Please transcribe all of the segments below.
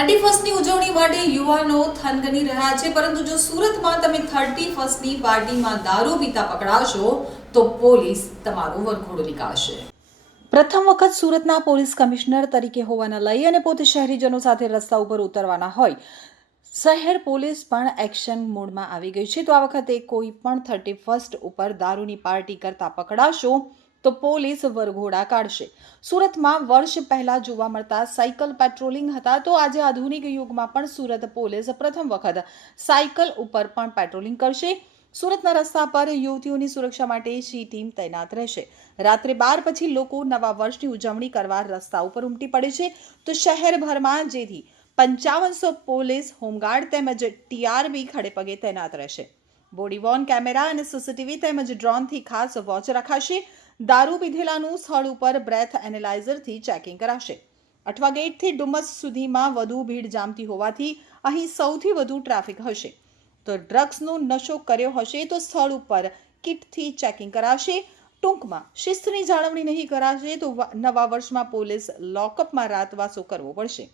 Thirty ફર્સ્ટની ઉજવણી માટે યુવાનો થનગની રહ્યા છે. પરંતુ જો સુરતમાં તમે થર્ટી ફર્સ્ટની પાર્ટીમાં દારૂ પીતા પકડાશો તો પોલીસ તમારો વરઘોડો નીકાળશે. પ્રથમ વખત સુરતના પોલીસ કમિશનર તરીકે હોવાના લઈ અને પોતે શહેરીજનો સાથે રસ્તા ઉપર ઉતરવાના હોય. શહેર પોલીસ પણ એક્શન મોડમાં આવી ગઈ છે. તો આ વખતે કોઈ પણ થર્ટી ફર્સ્ટ ઉપર દારૂની પાર્ટી કરતા પકડાશો તો પોલીસ વરઘોડા કાઢશે. સુરતમાં વર્ષ પહેલા જોવા મળતા સાયકલ પેટ્રોલિંગ હતા તો આજે આધુનિક યુગમાં પણ સુરત પોલીસ પ્રથમ વખત સાયકલ ઉપર પણ પેટ્રોલિંગ કરશે. સુરતના રસ્તા પર યુવતીઓની સુરક્ષા માટે સી ટીમ તૈનાત રહેશે. રાત્રે બાર પછી લોકો નવા વર્ષની ઉજવણી કરવા રસ્તા ઉપર ઉમટી પડે છે. તો શહેરભરમાં જેથી પંચાવનસો પોલીસ હોમગાર્ડ તેમજ ટીઆરબી ખડેપગે તૈનાત રહેશે. બોડી વોર્ન કેમેરા અને સીસીટીવી તેમજ ડ્રોનથી ખાસ વોચ રખાશે. દારૂ પીધેલાનું સ્થળ ઉપર બ્રેથ એનેલાઇઝરથી ચેકિંગ કરાશે. અઠવા ગેટથી ડુમસ સુધીમાં વધુ ભીડ જામતી હોવાથી અહીં સૌથી વધુ ટ્રાફિક હશે. તો ડ્રગ્સનો નશો કર્યો હશે તો સ્થળ ઉપર કિટથી ચેકિંગ કરાશે. ટૂંકમાં શિસ્તની જાળવણી નહીં કરાશે તો નવા વર્ષમાં પોલીસ લોકઅપમાં રાતવાસો કરવો પડશે.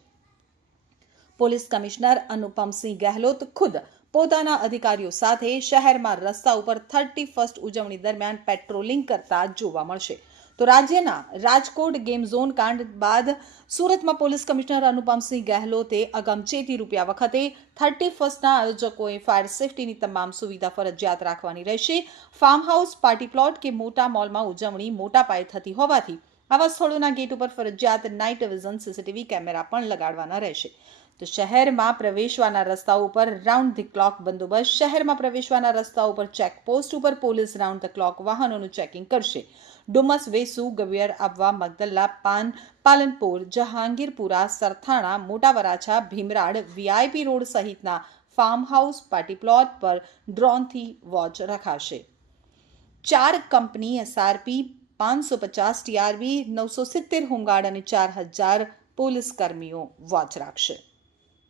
પોલીસ કમિશનર અનુપમસિંહ ગહેલોત ખુદ પોતાના અધિકારીઓ સાથે શહેરમાં રસ્તા ઉપર થર્ટી ફર્સ્ટ ઉજવણી દરમિયાન પેટ્રોલિંગ કરતા જોવા મળશે. તો રાજ્યના રાજકોટ ગેમ ઝોન કાંડ બાદ સુરતમાં પોલીસ કમિશનર અનુપમસિંહ ગહેલોતે અગમચેતી રૂપિયા વખતે થર્ટી ફર્સ્ટના આયોજકોએ ફાયર સેફટીની તમામ સુવિધા ફરજિયાત રાખવાની રહેશે. ફાર્મ હાઉસ પાર્ટી પ્લોટ કે મોટા મોલમાં ઉજવણી મોટા પાયે થતી હોવાથી આવા સ્થળોના ગેટ ઉપર ફરજિયાત નાઇટ વિઝન સીસીટીવી કેમેરા પણ લગાડવાના રહેશે. તો શહેરમાં પ્રવેશવાના રસ્તા ઉપર રાઉન્ડ ધી ક્લોક બંદોબસ્ત, શહેરમાં પ્રવેશવાના રસ્તા ઉપર ચેકપોસ્ટ ઉપર પોલીસ રાઉન્ડ ધ ક્લોક વાહનોનું ચેકિંગ કરશે. ડુમસ, વેસુ, ગવિયર, આબવા, મગદલ્લા, પાન, પાલનપુર, જહાંગીરપુરા, સરથાણા મોટા વરાછા ભીમરાડ વીઆઈપી રોડ સહિતના ફાર્મ હાઉસ પાર્ટી પ્લોટ પર ડ્રોનથી વોચ રખાશે. ચાર કંપની એસઆરપી પાંચસો પચાસ ટીઆરબી નવસો સિત્તેર હોમગાર્ડ અને ચાર હજાર પોલીસ કર્મીઓ વોચ રાખશે.